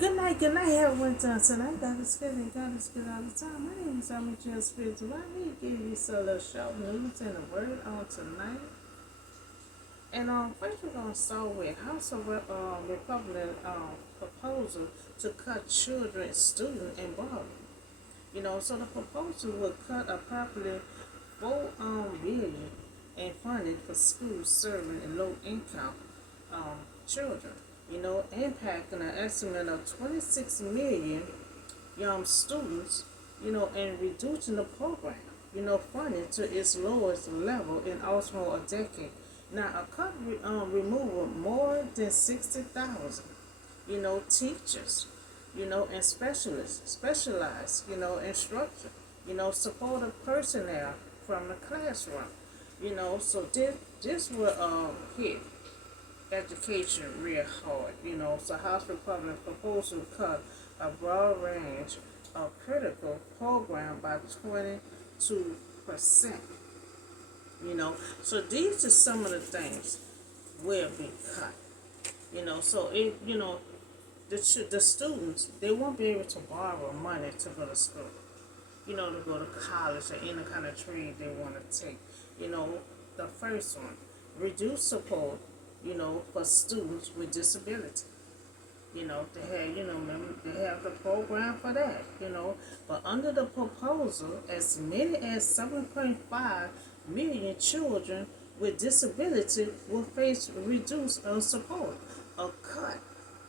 Good night, everyone. Tonight, God is good and God is good all the time. My name is Amateur Spiritual. I need to give you some little short news and a word on tonight. And first we're going to start with House of Republican proposal to cut children's student enrollment. So the proposal would cut approximately 4 billion in funding for schools serving low income children. Impacting an estimate of 26 million young students, and reducing the program, funding to its lowest level in almost a decade. Now, a cut removal more than 60,000, teachers, and specialized, instruction, supportive personnel from the classroom. So this will hit education real hard. So House Republican proposal cut a broad range of critical program by 22%. So these are some of the things will be cut. So the students, they won't be able to borrow money to go to school. To go to college or any kind of trade they want to take. The first one, reduce support, for students with disability. They have the program for that, But under the proposal, as many as 7.5 million children with disability will face reduced support, a cut,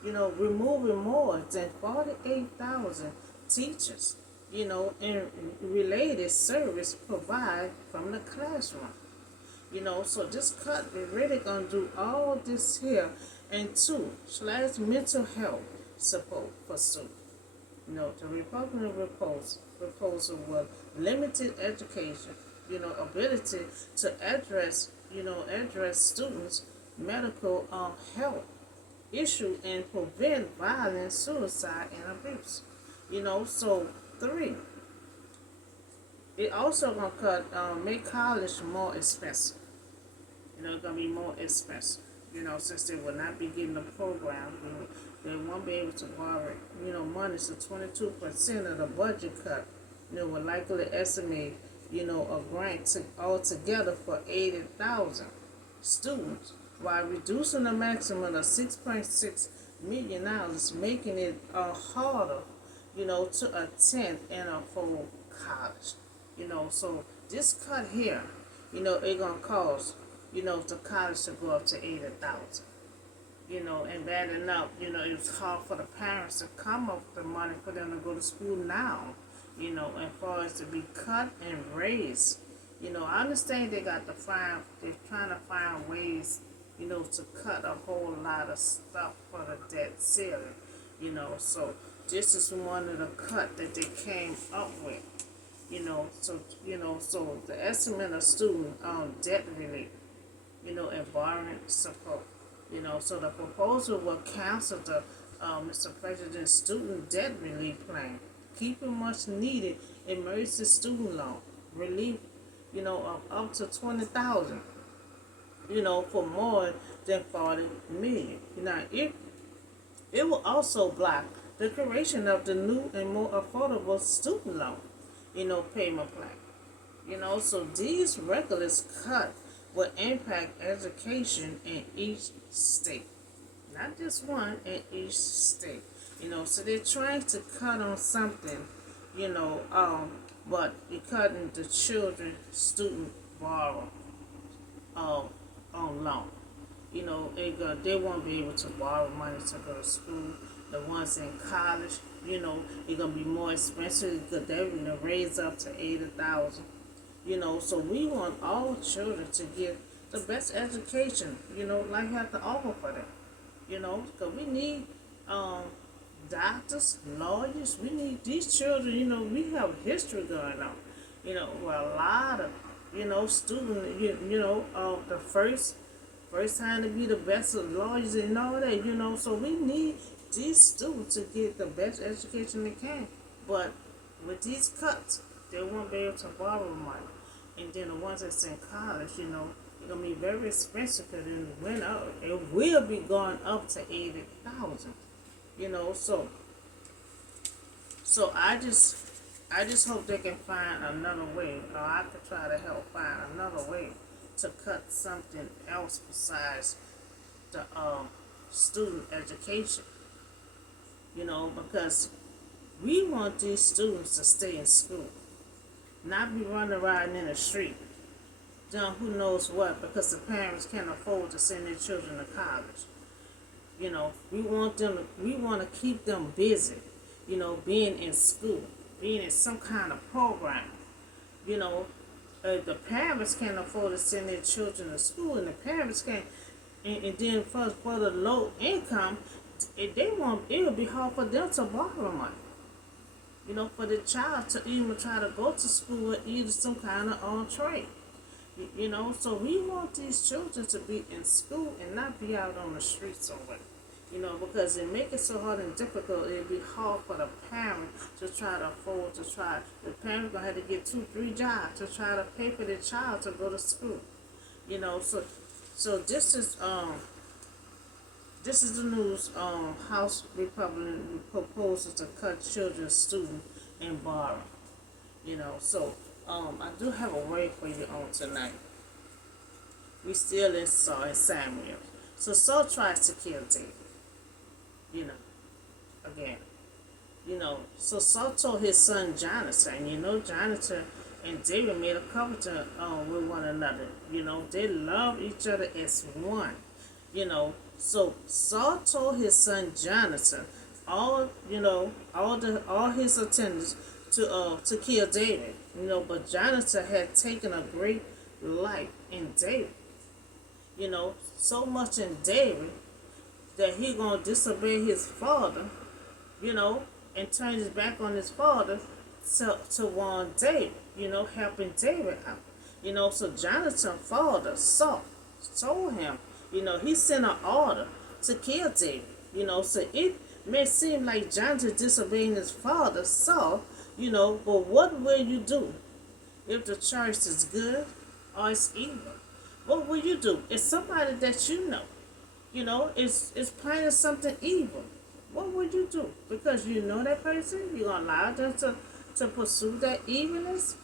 removing more than 48,000 teachers, and related service provided from the classroom. So this cut is really gonna do all this here and two slash mental health support for students. The Republican proposal was limited education, ability to address students' medical health issue and prevent violence, suicide, and abuse. So three, it also gonna make college more expensive. It's gonna be more expensive. Since they will not be getting the program, they won't be able to borrow, money. So 22% of the budget cut, will likely estimate, a grant altogether for 80,000 students, while reducing the maximum of $6.6 million, making it harder, to attend in a full college. So this cut here, it gonna cost, the college to go up to 80,000. And bad enough, it's hard for the parents to come up with the money for them to go to school now, and for us to be cut and raised. I understand they're trying to find ways, to cut a whole lot of stuff for the debt ceiling, so this is one of the cut that they came up with, so the estimate of student debt relief, and borrowing support. So the proposal will cancel the Mr. President's student debt relief plan, keeping much needed emergency student loan relief, of up to 20,000, for more than 40 million. It will also block the creation of the new and more affordable student loan, payment plan. So these reckless cuts will impact education in each state. Not just one, in each state. So they're trying to cut on something, but you're cutting the children student borrow on loan. They won't be able to borrow money to go to school. The ones in college, it's gonna be more expensive because they're gonna raise up to 80,000. So we want all children to get the best education, life have to offer for them. Because we need doctors, lawyers, we need these children, we have history going on. Where a lot of, students, the first time to be the best of lawyers and all that, so we need these students to get the best education they can. But with these cuts, they won't be able to borrow money. And then the ones that's in college, it's going to be very expensive because it will be going up to 80,000. So So I just hope they can find another way, or I could try to help find another way to cut something else besides the student education. Because we want these students to stay in school, not be running around in the street, doing who knows what, because the parents can't afford to send their children to college. We want to keep them busy, being in school, being in some kind of program. You know, the parents can't afford to send their children to school, and the parents can't, and then for the low income, it would be hard for them to borrow money. For the child to even try to go to school or either some kind of trade. So we want these children to be in school and not be out on the streets somewhere. Because it make it so hard and difficult. It'd be hard for the parent to try to afford to try. The parent gonna have to get 2, 3 jobs to try to pay for their child to go to school. So this is the news. House Republican proposes to cut children's student and borrow. I do have a word for you on tonight. We still in Saul and Samuel. So Saul tries to kill David. Again. So Saul told his son Jonathan, Jonathan and David made a covenant with one another. They love each other as one. So Saul told his son Jonathan all his attendants to kill David. But Jonathan had taken a great light in David. So much in David that he gonna disobey his father, and turn his back on his father to warn David, helping David out. So Jonathan's father, Saul, told him, he sent an order to kill David. So it may seem like Jonathan disobeying his father, Saul, but what will you do if the choice is good or it's evil? What will you do? It's somebody that is planning something evil. What would you do? Because that person, you're going to allow them to pursue that evilness,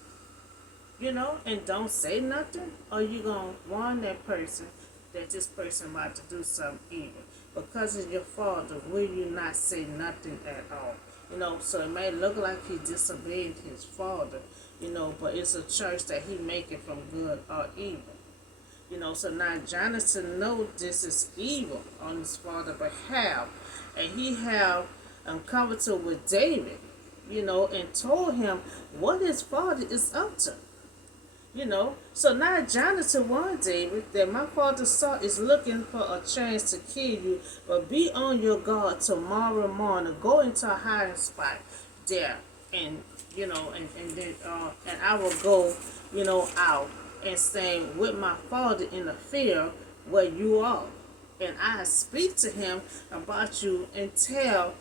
and don't say nothing? Or you going to warn that person that this person about to do something evil? Because of your father, will you not say nothing at all? So it may look like he disobeyed his father, but it's a choice that he making from good or evil. So now Jonathan knows this is evil on his father's behalf. And he have covenanted with David, and told him what his father is up to. So now Jonathan warned David that my father Saul is looking for a chance to kill you, but be on your guard tomorrow morning. Go into a hiding spot there, and then I will go, out and stand with my father in the field where you are, and I speak to him about you and tell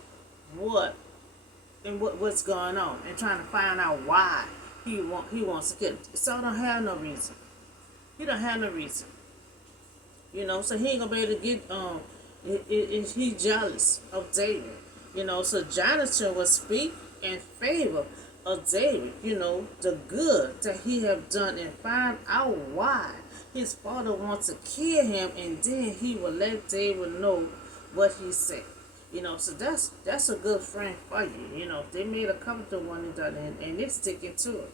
what's going on, and trying to find out why he wants to kill. So don't have no reason. He don't have no reason. So he ain't gonna be able to get he jealous of David. So Jonathan will speak in favor of David, the good that he have done, and find out why his father wants to kill him, and then he will let David know what he said. So that's a good friend for you. They made a covenant to one another, and they're sticking to it.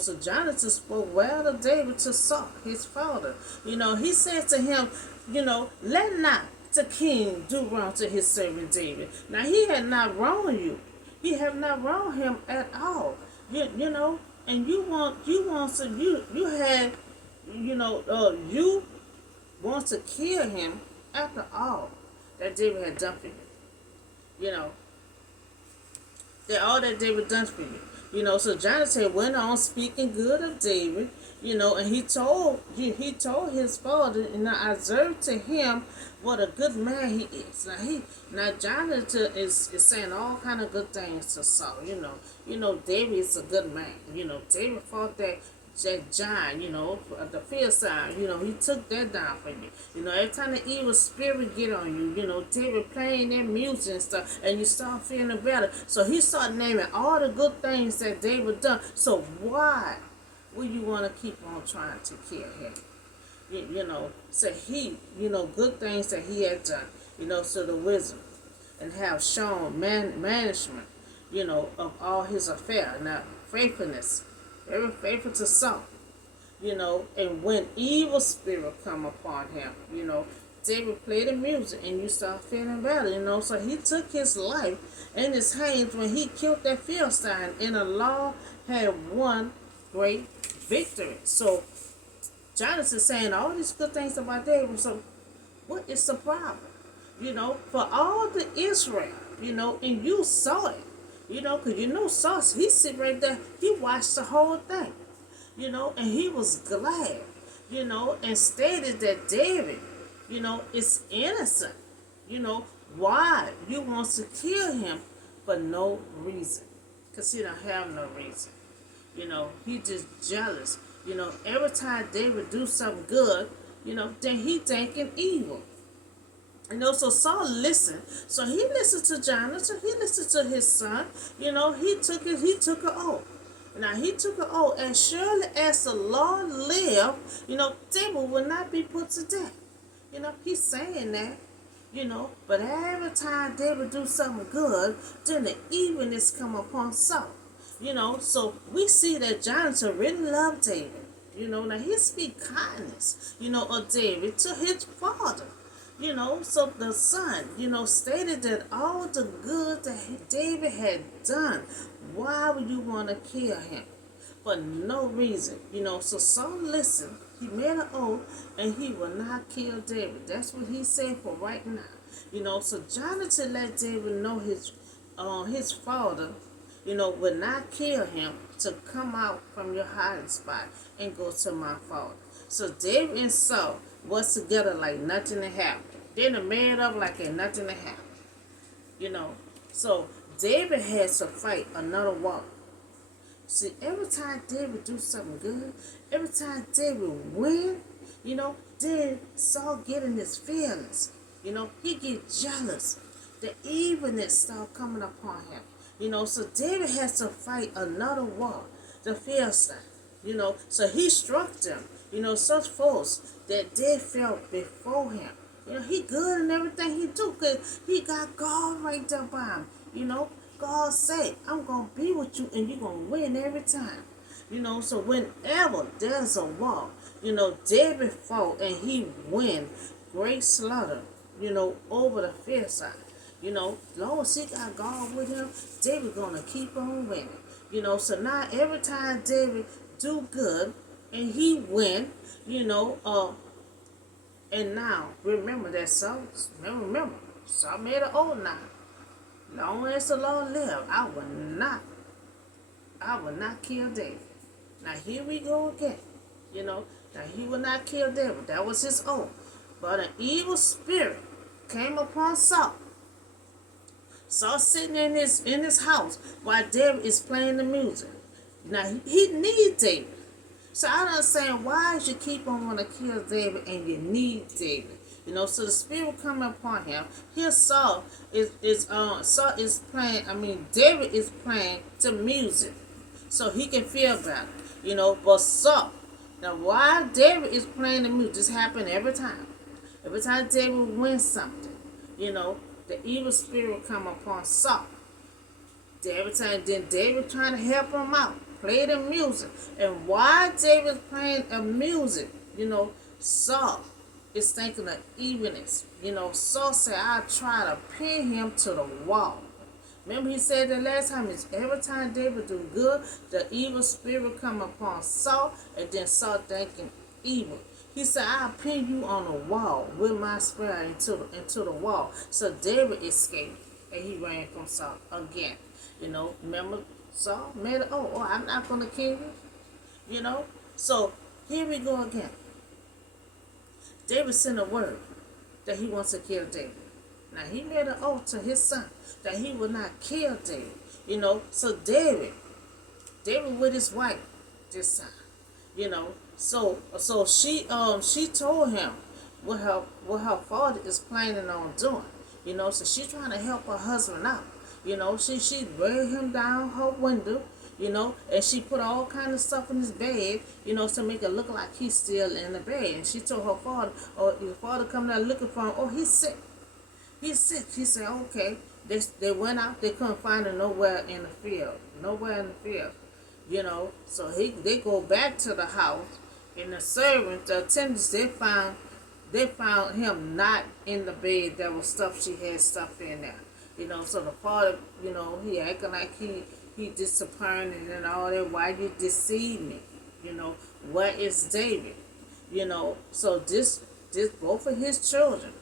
So Jonathan spoke well of David to Saul, his father. He said to him, let not the king do wrong to his servant David. Now he had not wronged you. He have not wronged him at all. And you want to kill him after all that David had done for you. That all that David done for you. So Jonathan went on speaking good of David, and he told his father, and I observed to him what a good man he is. Now Jonathan is saying all kind of good things to Saul. David is a good man. David fought that giant, the Philistine, he took that down for you. Every time the evil spirit get on you, David playing that music and stuff, and you start feeling better. So he started naming all the good things that David done. So why would you want to keep on trying to kill him? So he, good things that he had done, so the wisdom and have shown management, of all his affairs. Now, faithfulness, very faithful to Saul, and when evil spirit come upon him, David played the music and you start feeling better, so he took his life in his hands when he killed that Philistine, and the Lord had won great victory. So Jonathan saying all these good things about David, so what is the problem? For all the Israel, and you saw it, because Saul, he sit right there, he watched the whole thing, and he was glad, and stated that David, is innocent, why you want to kill him for no reason, because he don't have no reason, he just jealous, every time David do something good, then he thinking evil. So Saul listened. So he listened to Jonathan. He listened to his son. He took an oath. Now he took an oath, as surely as the Lord live, David will not be put to death. He's saying that. But every time David do something good, then the evilness come upon Saul. So we see that Jonathan really loved David. Now he speak kindness, of David to his father. So the son, stated that all the good that David had done, why would you want to kill him? For no reason. So Saul listened, he made an oath, and he will not kill David. That's what he said for right now. So Jonathan let David know his father, would not kill him to come out from your hiding spot and go to my father. So David and Saul was together like nothing had happened. Then they made up like ain't nothing had happened. So David had to fight another war. See, every time David do something good, every time David win, then Saul get in his feelings. He get jealous. The evilness start coming upon him. So David has to fight another war, the Philistine. So he struck them, such force that they fell before him. He good in everything he do, because he got God right there by him. God said, I'm going to be with you and you're going to win every time. So whenever there's a war, David fought and he win great slaughter, over the Philistine. Long as he got God with him, David going to keep on winning. So now every time David do good and he win, and now remember that Saul, Saul made an oath now. Long as the Lord live, I will not kill David. Now here we go again. Now he will not kill David. That was his oath. But an evil spirit came upon Saul. Saul sitting in his house while David is playing the music. Now he needs David. So I don't understand why you keep on wanting to kill David and you need David. So the spirit coming upon him. Here Saul is playing, David is playing the music so he can feel better. But Saul, now why David is playing the music, this happens every time. Every time David wins something, the evil spirit come upon Saul. Every time then David trying to help him out, play the music. And while David's playing the music, Saul is thinking of evilness. Saul said, I'll try to pin him to the wall. Remember he said the last time, is every time David do good, the evil spirit come upon Saul, and then Saul thinking evil. He said, I'll pin you on the wall with my spear into the wall. So David escaped, and he ran from Saul again. Remember Saul made it, I'm not going to kill you. So here we go again. David sent a word that he wants to kill David. Now he made an oath to his son that he would not kill David. So David with his wife this time, you know. So she told him what her father is planning on doing, you know. So she trying to help her husband out, you know. She dragged him down her window, you know, and she put all kind of stuff in his bed, you know, to make it look like he's still in the bed. And she told her father, oh, your father coming out looking for him, oh, he's sick. He's sick. He said, okay. They went out. They couldn't find him nowhere in the field. Nowhere in the field. You know. So they go back to the house, and the servant, the attendants, they found him not in the bed. There was stuff, she had stuff in there. You know. So the father, you know, he acting like he disappointed and all that. Why you deceive me? You know. Where is David? You know. So this both of his children.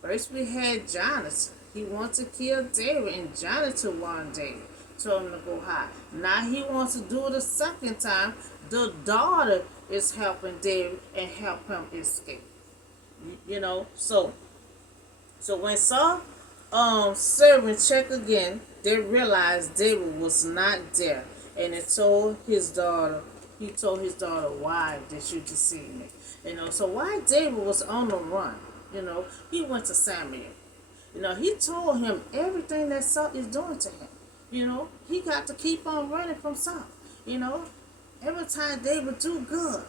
First we had Jonathan. He wants to kill David, and Jonathan wanted David. Told him to go hide. Now he wants to do it a second time. The daughter is helping David and help him escape. You know, so when Saul servant checked again, they realized David was not there, and he told his daughter, why did you deceive me? You know, so why David was on the run, you know, he went to Samuel. You know, he told him everything that Saul is doing to him. You know, he got to keep on running from Saul. You know, every time David do good,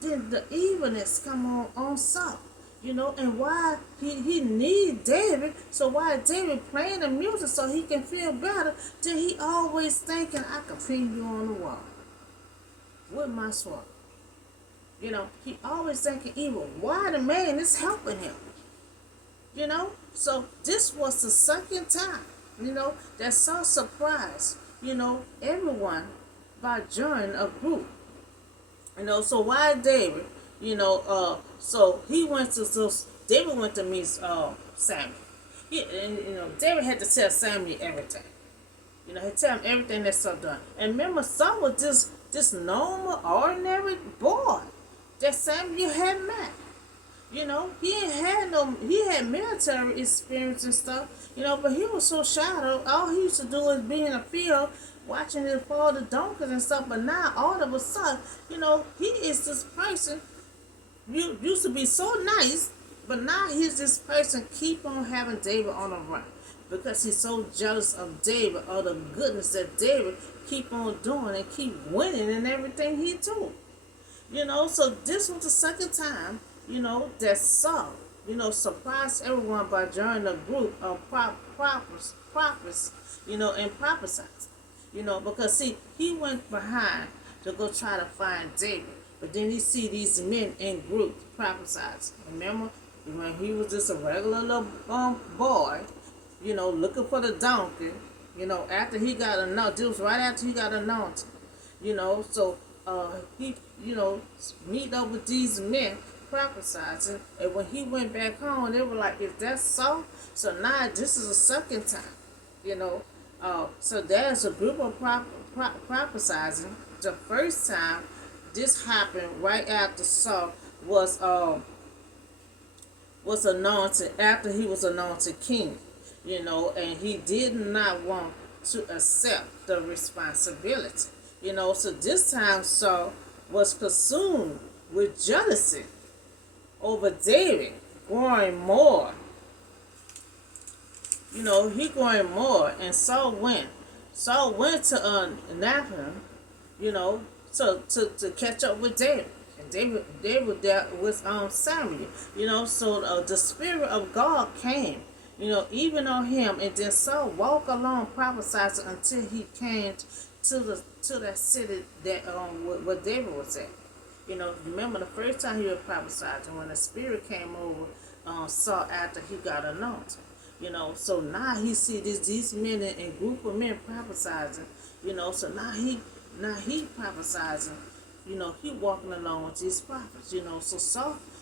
then the evilness come on Saul. You know, and why he need David, so why David playing the music so he can feel better, then he always thinking, I can pin you on the wall with my sword. You know, he always thinking evil. Why the man is helping him? You know, so this was the second time, you know, that Saul surprised, you know, everyone by joining a group. You know, so why David? You know, so David went to meet Samuel. You know, David had to tell Samuel everything. You know, he tell him everything that Saul done. And remember, Saul was this normal, ordinary boy that Samuel had met. You know, he had military experience and stuff, you know, but he was so shallow. All he used to do was be in the field watching his father donkeys and stuff. But now, all of a sudden, you know, he is this person. You used to be so nice, but now he's this person keep on having David on the run because he's so jealous of David, all the goodness that David keep on doing and keep winning in everything he do. You know, so this was the second time, you know, that Saul, you know, surprised everyone by joining a group of prophets, you know, and prophesied. You know, because see, he went behind to go try to find David. But then he see these men in groups prophesied. Remember, when he was just a regular little boy, you know, looking for the donkey, you know, after he got anointed, this was right after he got anointed, you know, so he, you know, meet up with these men prophesizing, and when he went back home, they were like, is that so? So now this is the second time, you know, so there's a group of prophesizing. The first time this happened right after Saul was anointed, after he was anointed king, you know, and he did not want to accept the responsibility, you know. So this time Saul was consumed with jealousy over David, growing more. You know, he growing more, and Saul went to Nathan, you know, to catch up with David. And David there was Samuel, you know. So the Spirit of God came, you know, even on him, and then Saul walked along prophesying until he came to that city that where David was at. You know, remember the first time he was prophesying when the Spirit came over Saul after he got anointed. You know, so now he see these men and group of men prophesizing, you know, so now he prophesizing, you know, he walking along with these prophets, you know. So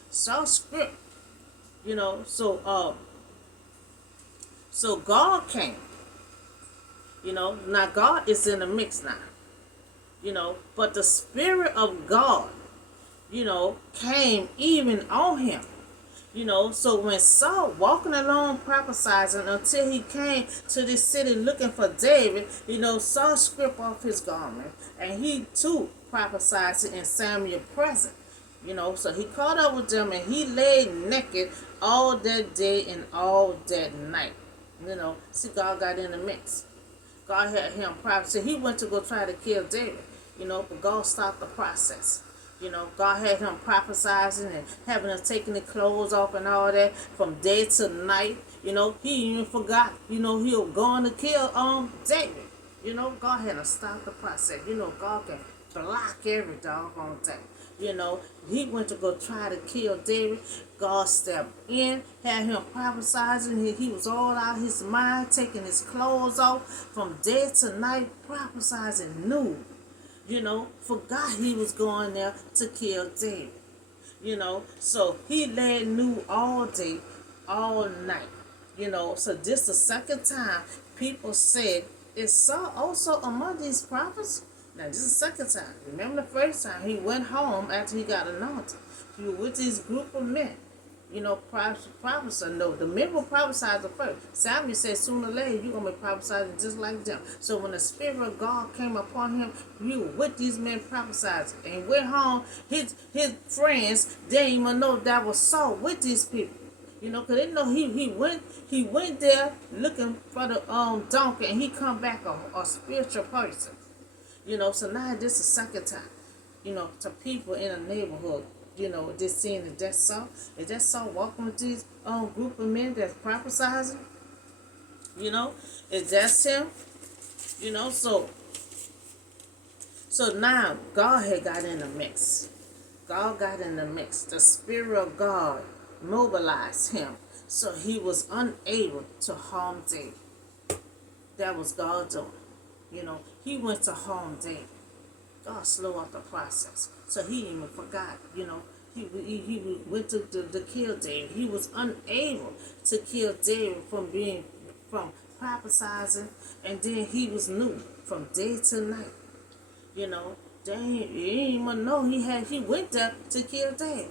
Saul's script, you know, so God came, you know. Now God is in the mix now, you know, but the Spirit of God, you know, came even on him. You know, so when Saul walking along prophesying until he came to this city looking for David, you know, Saul stripped off his garment, and he too prophesied in Samuel present. So he caught up with them and he lay naked all that day and all that night. See, God got in the mix. God had him prophesy. He went to go try to kill David, but God stopped the process. God had him prophesizing and having him taking the clothes off and all that from day to night. He even forgot, he was going to kill David. God had to stop the process. God can block every doggone thing. He went to go try to kill David. God stepped in, had him prophesizing. He was all out his mind, taking his clothes off from day to night, prophesizing new. Forgot he was going there to kill David. So he lay new all day, all night. So this the second time people said, is Saul also among these prophets? Now this is the second time. Remember the first time he went home after he got anointed. He was with this group of men. Prophets no. The men will prophesy the first. Samuel said sooner or later you're gonna be prophesying just like them. So when the Spirit of God came upon him, you were with these men prophesied. And went home, his friends didn't even know that was Saul with these people. Because they know he went there looking for the donkey and he come back a spiritual person. So now this is the second time, to people in a neighborhood, this seeing is that Saul? Is that Saul walking with these group of men that's prophesizing? Is that him? So now God had got in the mix. God got in the mix. The Spirit of God mobilized him. So he was unable to harm David. That was God doing. He went to harm David. God slowed up the process. So he even forgot, he went to kill David. He was unable to kill David from prophesizing, and then he was new from day to night. Then he didn't even know he went there to kill David.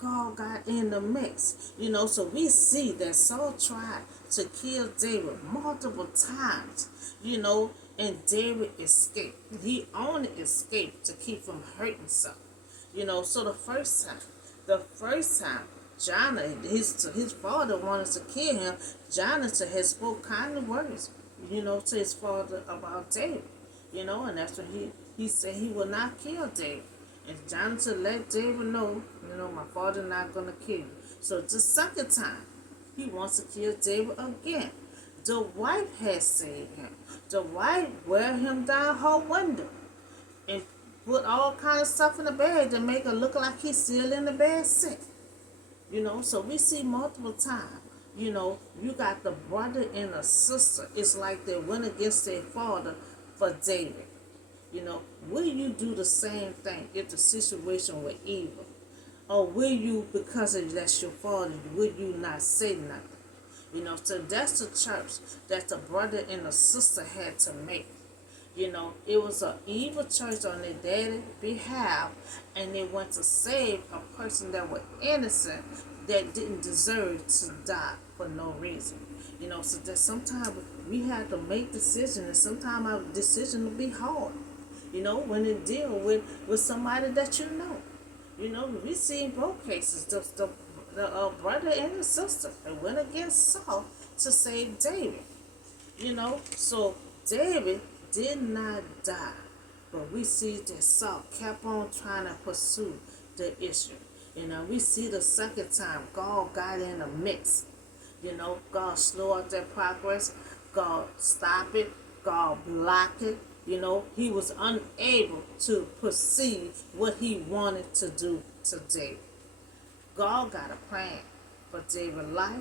God got in the mix. So we see that Saul tried to kill David multiple times, and David escaped. He only escaped to keep from hurting himself. So the first time, Jonathan, his father wanted to kill him. Jonathan had spoke kindly words, to his father about David, and that's when he said he would not kill David. And Jonathan let David know, my father not going to kill you. So the second time, he wants to kill David again. The wife has saved him. The wife wear him down her window and put all kind of stuff in the bed to make it look like he's still in the bed sick. So we see multiple times. You got the brother and the sister. It's like they went against their father for David. Will you do the same thing if the situation were evil? Or will you, because that's your father, will you not say nothing? So that's the choice that the brother and the sister had to make. It was an evil choice on their daddy's behalf, and they went to save a person that was innocent, that didn't deserve to die for no reason. So that sometimes we have to make decisions, and sometimes our decision will be hard. When they deal with somebody that we see in both cases, the brother and the sister, they went against Saul to save David. So David did not die, but we see that Saul kept on trying to pursue the issue. We see the second time God got in the mix. God slowed up that progress. God stopped it. God blocked it. He was unable to perceive what he wanted to do to David. God got a plan for David's life,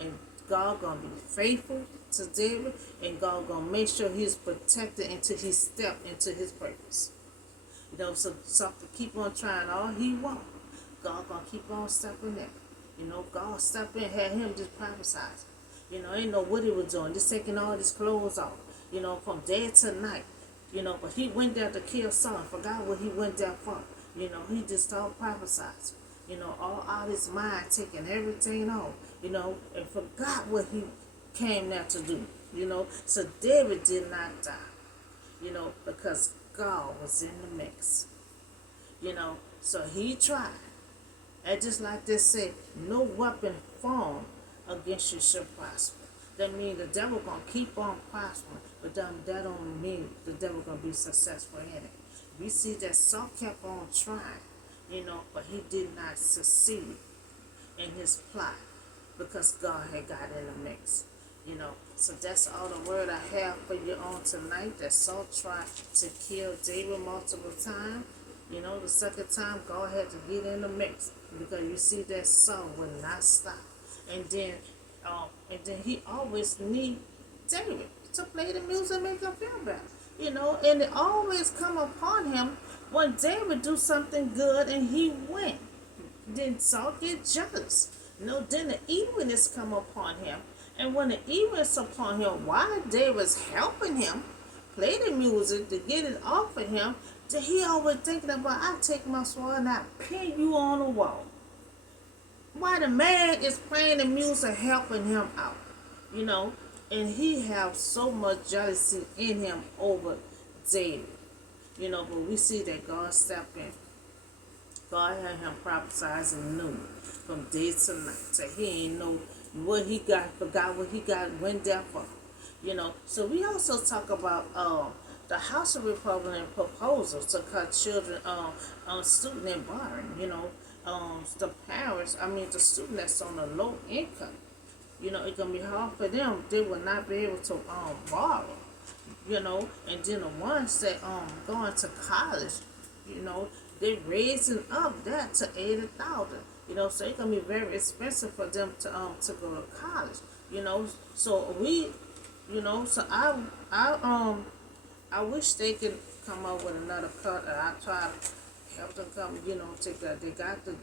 and God gonna be faithful to David, and God gonna make sure he's protected until he stepped into his purpose. So something keep on trying all he want. God gonna keep on stepping in. God stepped in, had him just prophesize. Ain't know what he was doing, just taking all his clothes off. From day to night. But he went there to kill Saul and forgot what he went there for. He just started prophesying. All out his mind, taking everything off, and forgot what he came there to do. So David did not die, because God was in the mix. So he tried. And just like they say, no weapon formed against you shall prosper. That means the devil gonna keep on prospering, but that don't mean the devil gonna be successful in it. We see that Saul kept on trying, but he did not succeed in his plot because God had got in the mix. So that's all the word I have for you on tonight. That Saul tried to kill David multiple times. The second time God had to get in the mix because you see that Saul would not stop. And then, he always need David to play the music and make him feel better. And it always come upon him when David do something good and he win. Then Saul get jealous. Then the evilness come upon him. And when the evilness upon him, while David's helping him play the music to get it off of him, then he always thinking about, I take my sword and I pin you on the wall. While the man is playing the music, helping him out, and he have so much jealousy in him over David, but we see that God stepped in. God had him prophesizing noon from day to night. So he ain't know what he got, forgot what he got, went there for. So we also talk about the House of Republican proposals to cut children student and borrowing. The parents, the student that's on a low income, it can be hard for them. They will not be able to borrow. And then the ones that going to college, they raising up that to 80,000. So it's gonna be very expensive for them to go to college. So we, so I wish they could come up with another cut. And I try to help them come, take that. They got to